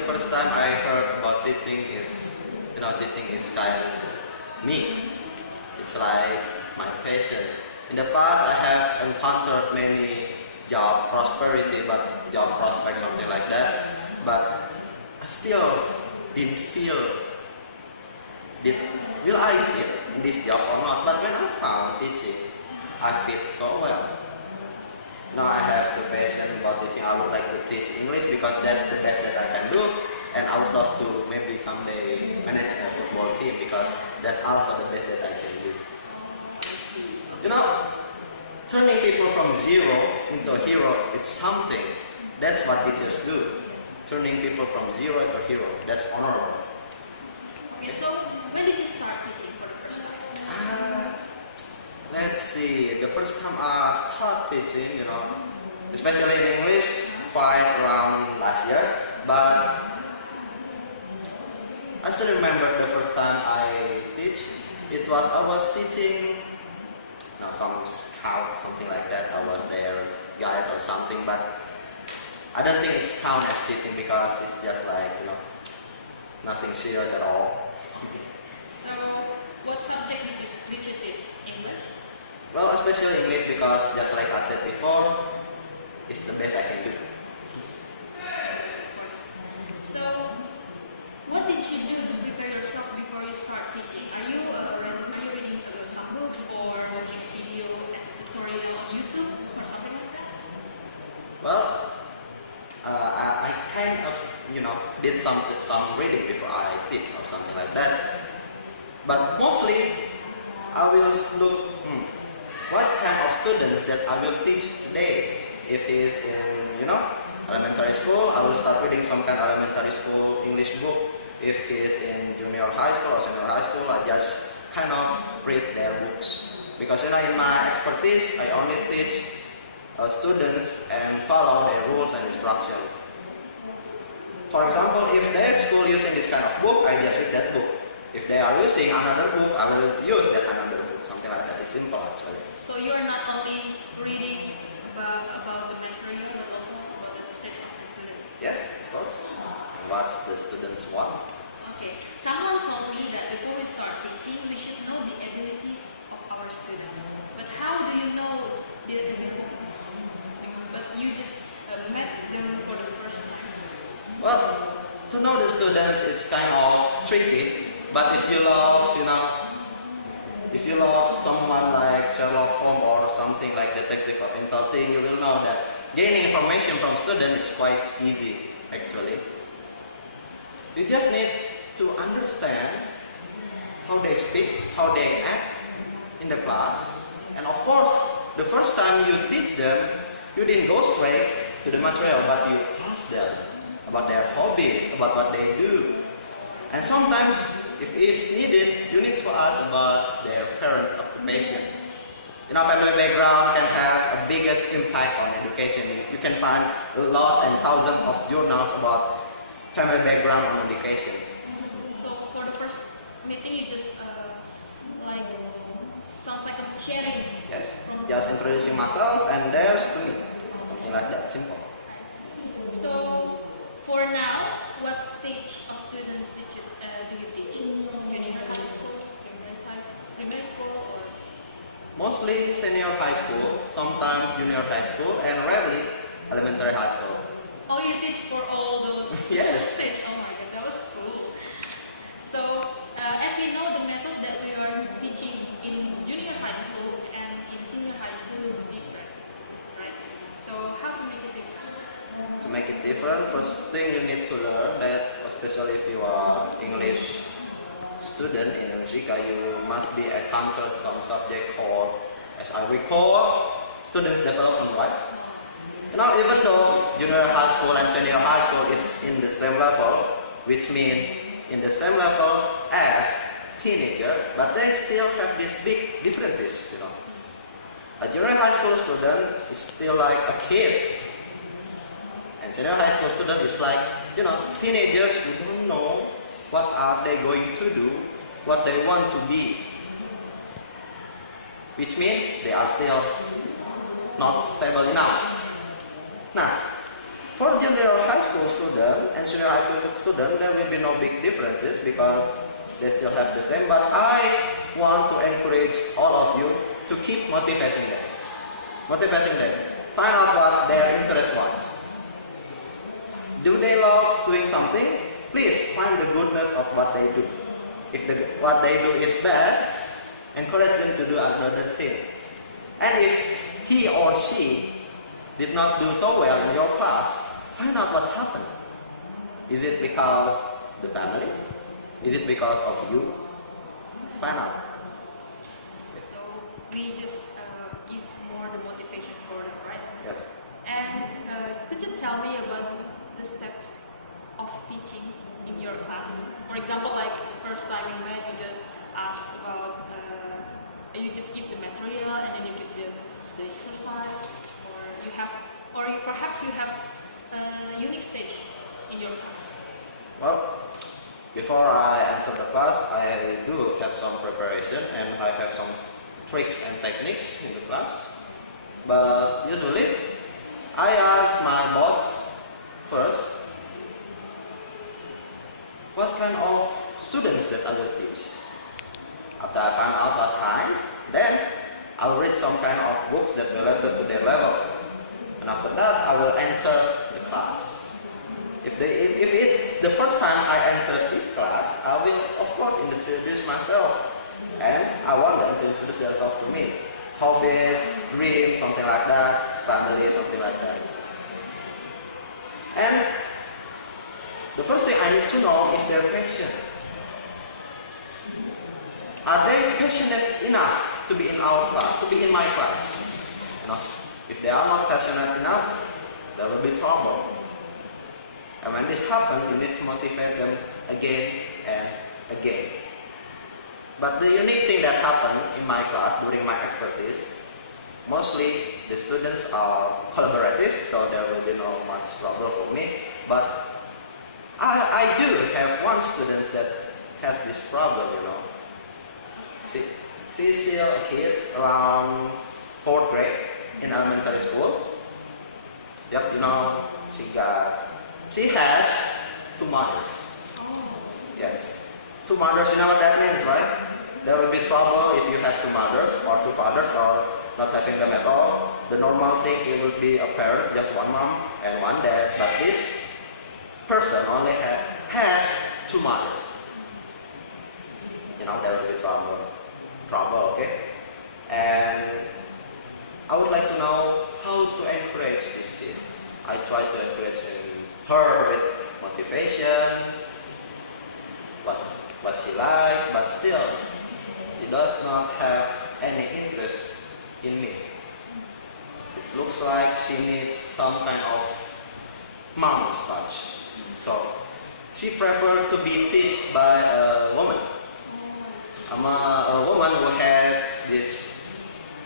the first time I heard about teaching is, teaching is kind of me. It's like my passion. In the past, I have encountered many job prosperity, but job prospects, something like that. But I still didn't feel, will I fit in this job or not? But when I found teaching, I fit so well. Now I have the passion about teaching. I would like to teach English because that's the best that I can do. And I would love to maybe someday manage a football team because that's also the best that I can do. Turning people from zero into a hero, it's something. That's what teachers do. Turning people from zero into a hero. That's honorable. Okay, so when did you start teaching for the first time? Let's see. The first time I started teaching, especially in English, quite around last year. But I still remember the first time I teach. I was teaching some scout, something like that. I was their guide or something, but I don't think it's count as teaching because it's just like, nothing serious at all. So, what subject did you teach? English? Well, especially English because just like I said before, it's the best I can do. So, what did you do to prepare yourself before you start teaching? Are you reading some books or watching a video as a tutorial on YouTube or something like that? Well, I kind of, did some reading before I teach or something like that. But mostly, I will look, what kind of students that I will teach today. If he is in, elementary school, I will start reading some kind of elementary school English book. If he is in junior high school or senior high school, I just kind of read their books. Because in my expertise, I only teach students and follow their rules and instruction. For example, if their school using this kind of book, I just read that book. If they are using another book, I will use that another book. Something like that. It's simple actually. So you are not only reading about the material, but also about the stage of the students. Yes, of course. What the students want. Okay. Someone told me that before we start teaching, we should know the ability of our students. But how do you know their abilities? But you just met them for the first time. Well, to know the students, it's kind of tricky. But if you love, if you love someone like Sherlock Holmes or something like Detective or Intel thing, you will know that gaining information from students is quite easy, actually. You just need to understand how they speak, how they act in the class. And of course, the first time you teach them, you didn't go straight to the material, but you ask them about their hobbies, about what they do. And sometimes, if it's needed, you need to ask about their parents' occupation. Family background can have a biggest impact on education. You can find a lot and thousands of journals about family background on education. So for the first meeting, you just sounds like a sharing. Yes, just introducing myself and there's to me. Something like that, simple. So for now, what stage of students do you teach? Junior high school, primary school, or? Mostly senior high school, sometimes junior high school, and rarely elementary high school. Oh, you teach for all those Yes. stages? Oh my god, that was cool. So, as we know, the method that we are teaching in junior high school and in senior high school will be different, right? So, how to make it different? To make it different, first thing you need to learn that, especially if you are English student in America, you must be encountered some subject called, as I recall, students development, right? Even though junior high school and senior high school is in the same level, which means in the same level as teenager, but they still have these big differences, A junior high school student is still like a kid. And senior high school student is like, teenagers who don't know what are they going to do, what they want to be. Which means they are still not stable enough. Now, For junior high school student and senior high school student, there will be no big differences because they still have the same. But I want to encourage all of you to keep motivating them. Find out what their interest was. Do they love doing something? Please find the goodness of what they do. If what they do is bad, encourage them to do another thing. And if he or she did not do so well in your class, find out what's happened. Is it because the family? Is it because of you? Find out. So we just give more the motivation for them, right? Yes. And could you tell me about the steps of teaching in your class? For example, like the first time you met, you just ask about, you just give the material and then you give the exercise, or perhaps you have a unique stage in your class. Well, before I enter the class, I do have some preparation and I have some tricks and techniques in the class. But usually, I ask my boss first, what kind of students that I will teach. After I find out what kinds, then I'll read some kind of books that related to their level. And after that, I will enter the class. If it's the first time I enter this class, I will of course introduce myself. And I want them to introduce themselves to me. Hobbies, dreams, something like that, family, something like that. And the first thing I need to know is their passion. Are they passionate enough to be in our class, to be in my class? You know, if they are not passionate enough, there will be trouble. And when this happens, you need to motivate them again and again. But the unique thing that happened in my class during my expertise, mostly the students are collaborative, so there will be no much trouble for me. But I do have one student that has this problem, you know. She's still a kid, around 4th grade in elementary school. Yep, you know, she has 2 mothers. Oh. Yes. 2 mothers, you know what that means, right? There will be trouble if you have 2 mothers or 2 fathers or not having them at all. The normal things, it will be a parent, just 1 mom and 1 dad. But this person only has 2 mothers. You know, there will be trouble, okay? And I would like to know how to encourage this kid. I try to encourage her with motivation, what she likes, but still, she does not have any interest in me. It looks like she needs some kind of mom's touch. So, she prefers to be taught by a woman. I'm a woman who has this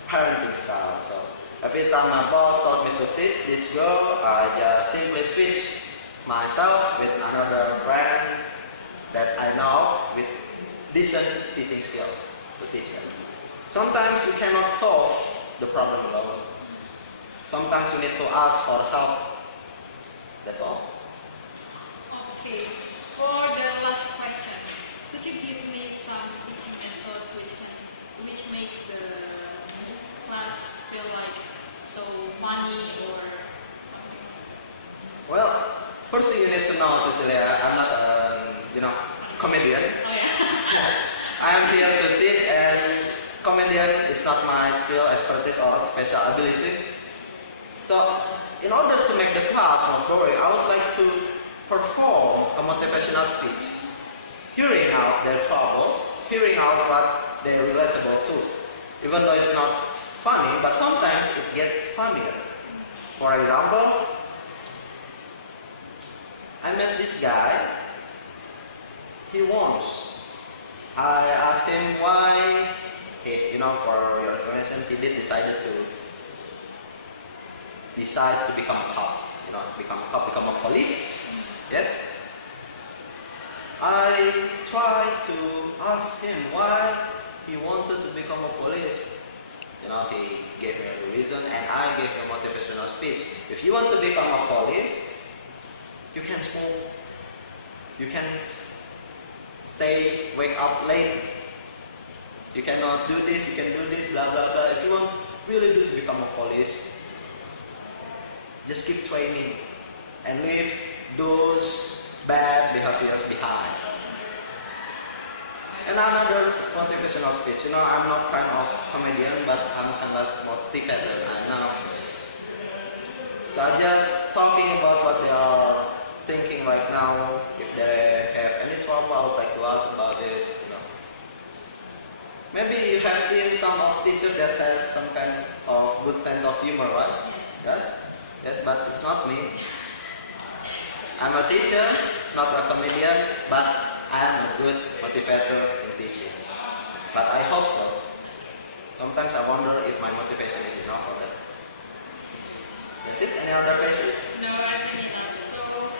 parenting style. So every time my boss told me to teach this girl, I just simply switch myself with another friend that I know with decent teaching skill to teach her. Sometimes you cannot solve the problem alone. Sometimes you need to ask for help. That's all. Okay. For the last question, could you give me some teaching method which make the class feel like so funny or something? Well, first thing you need to know, Cicilia, I'm not a comedian. Oh yeah. I am here to teach, and comedian is not my skill, expertise, or special ability. So, in order to make the class more boring, I would like to perform a motivational speech, hearing out their troubles, hearing out what they're relatable to. Even though it's not funny, but sometimes it gets funnier. For example, I met this guy. He wants. I asked him why. For your information, he did decide to become a cop. Become a police. Yes. I tried to ask him why he wanted to become a police. He gave me a reason, and I gave him a motivational speech. If you want to become a police, You can smoke. You can wake up late. You cannot do this, you can do this, blah blah blah. If you want really do to become a police, just keep training and leave those bad behaviors behind. And another motivational speech. I'm not kind of comedian, but I'm kind of motivator. I know. So I'm just talking about what they are thinking right now. If they have any trouble, I would like to ask about it. Maybe you have seen some of teachers that has some kind of good sense of humor, right? Yes, but it's not me. I'm a teacher, not a comedian, but I am a good motivator in teaching. But I hope so. Sometimes I wonder if my motivation is enough for that. That's it? Any other question? No, I think enough. So,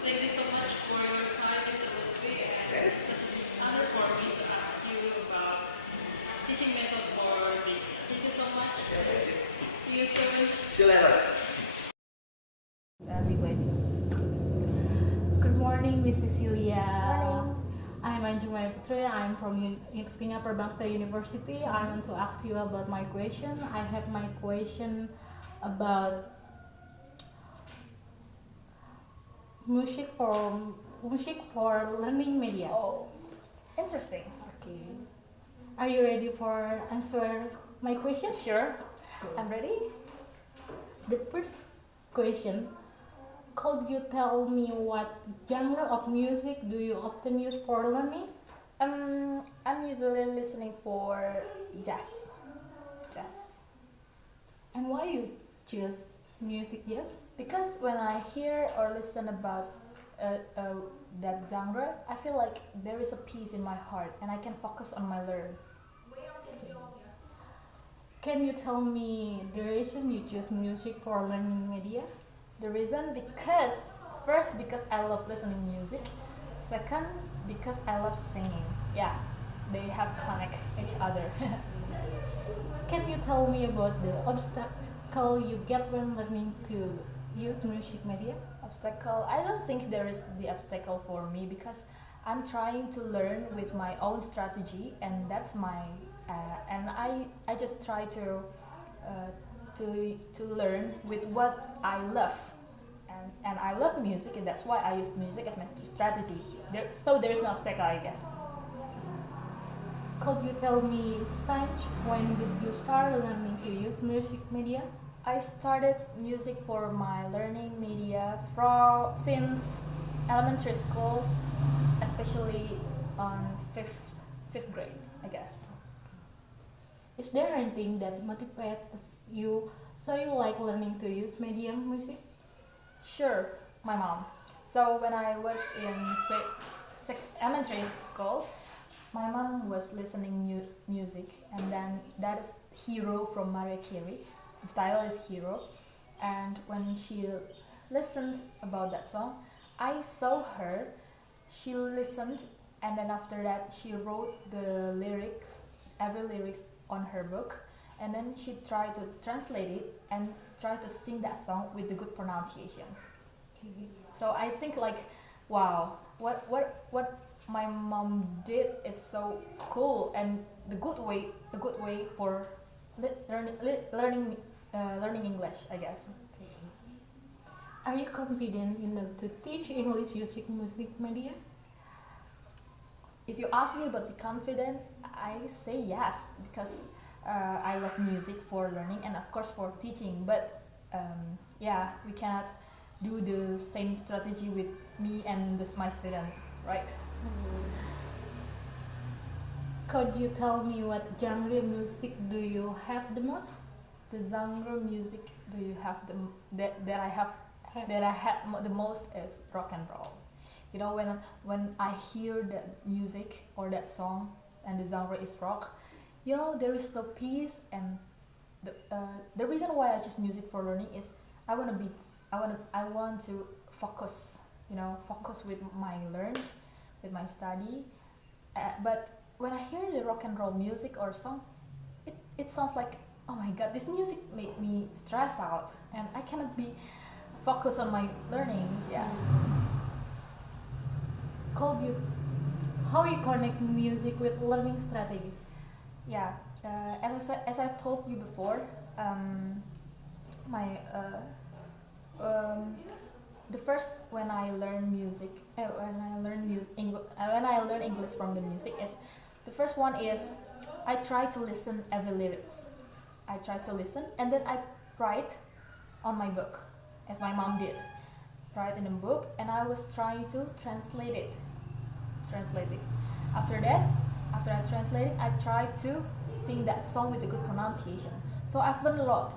thank you so much for your time, Mr. Luthfi, and it's such a big honor for me to ask you about teaching method for the. Thank you so much. Yeah, thank you. See you soon. See you later. Good morning, Miss Cicilia. Morning. I'm Anjung, Putri. I'm from Singapore Bangsa University. I want to ask you about my question. I have my question about music for learning media. Oh, interesting. Okay. Are you ready for answer my question? Sure. I'm ready. The first question. Could you tell me what genre of music do you often use for learning? I'm usually listening for jazz. And why you choose music jazz? Because when I hear or listen about that genre, I feel like there is a peace in my heart and I can focus on my learn. Can you tell me the reason you choose music for learning media? The reason because first because I love listening music, second because I love singing. Yeah, they have connect each other. Can you tell me about the obstacle you get when learning to use music media? Obstacle? I don't think there is the obstacle for me because I'm trying to learn with my own strategy, and that's my and I just try to learn with what I love, and I love music, and that's why I use music as my strategy. So there's no obstacle, I guess. Could you tell me since when did you start learning to use music media? I started music for my learning media since elementary school, especially on fifth grade, I guess. Is there anything that motivates you so you like learning to use media music? Sure, my mom. So when I was in elementary school, my mom was listening music, and then that is Hero from Mariah Carey. The title is Hero, and when she listened about that song, I saw her. She listened, and then after that, she wrote the lyrics, every lyrics on her book, and then she tried to translate it and try to sing that song with the good pronunciation. So I think like, wow, what my mom did is so cool, and the good way for learning English, I guess. Are you confident enough to teach English using music media? If you ask me about the confident, I say yes, because I love music for learning and of course for teaching, but yeah, we cannot do the same strategy with me and my students, right? Could you tell me what genre music do you have the most? The genre music do you have that I had the most is rock and roll. You know, when I hear that music or that song and the genre is rock, you know, there is the peace, and the reason why I choose music for learning is I want to focus, you know, focus with my learned, with my study. But when I hear the rock and roll music or song, it sounds like, oh my god, this music made me stress out, and I cannot be focus on my learning. Yeah. Could you, how you connect music with learning strategies? Yeah. As I told you before, my the first when I learn music, when I learn English from the music is the first one is I try to listen every lyrics. I try to listen and then I write on my book, as my mom did. Write in a book, and I was trying to translate it. After that, after I translate it, I try to sing that song with a good pronunciation. So I've learned a lot.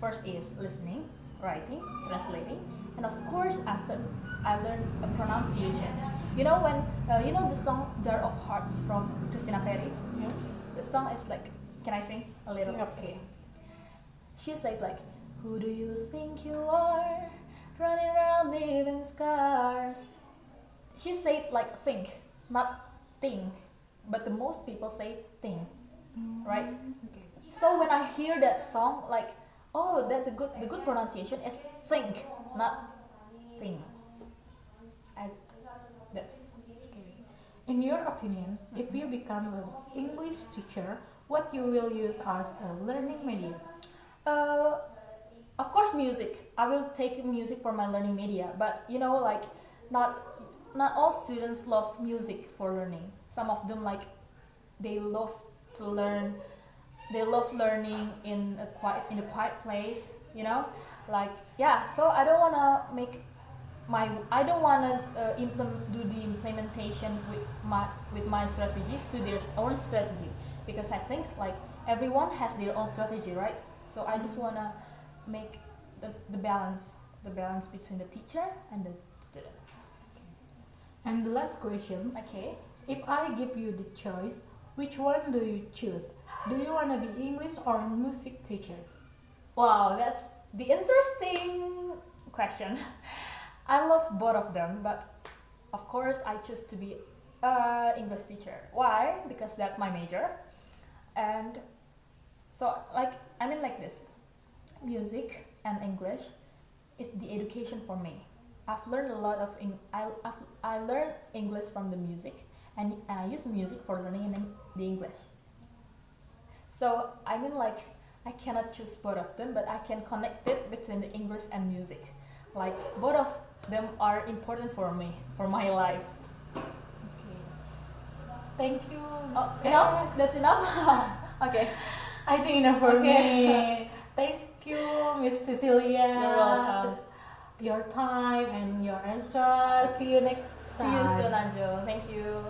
First is listening, writing, translating, and of course after I learned a pronunciation. You know when you know the song "Jar of Hearts" from Christina Perri. Yes. The song is like, can I sing a little? Okay. She said like, "Who do you think you are, running around leaving scars?" She said like think, not think, but the most people say think, right? Okay. So when I hear that song, like, oh, that the good pronunciation is think, not think. That's Okay. In your opinion, if you become an English teacher, what you will use as a learning medium? uh, of course music. I will take music for my learning media, but you know like not all students love music for learning. Some of them like they love to learn. They love learning in a quiet place, you know, like yeah. So I don't wanna do the implementation with my strategy to their own strategy, because I think like everyone has their own strategy, right? So I just wanna make the balance between the teacher and the students. And the last question, Okay. if I give you the choice, which one do you choose? Do you want to be English or music teacher? Wow, that's the interesting question. I love both of them, but of course I choose to be English teacher. Why? Because that's my major, and so like I mean like this, music and English is the education for me. I've learned a lot of I learned English from the music, and I use music for learning the English. So I mean like I cannot choose both of them, but I can connect it between the English and music. Like both of them are important for me, for my life. Okay. Thank you. Oh, Miss enough? That's enough? Okay. I think enough for Okay. me. Thank you, Miss Cicilia. You're welcome. Your time and your answer. See you next See time. you soon, Anjung. Thank you.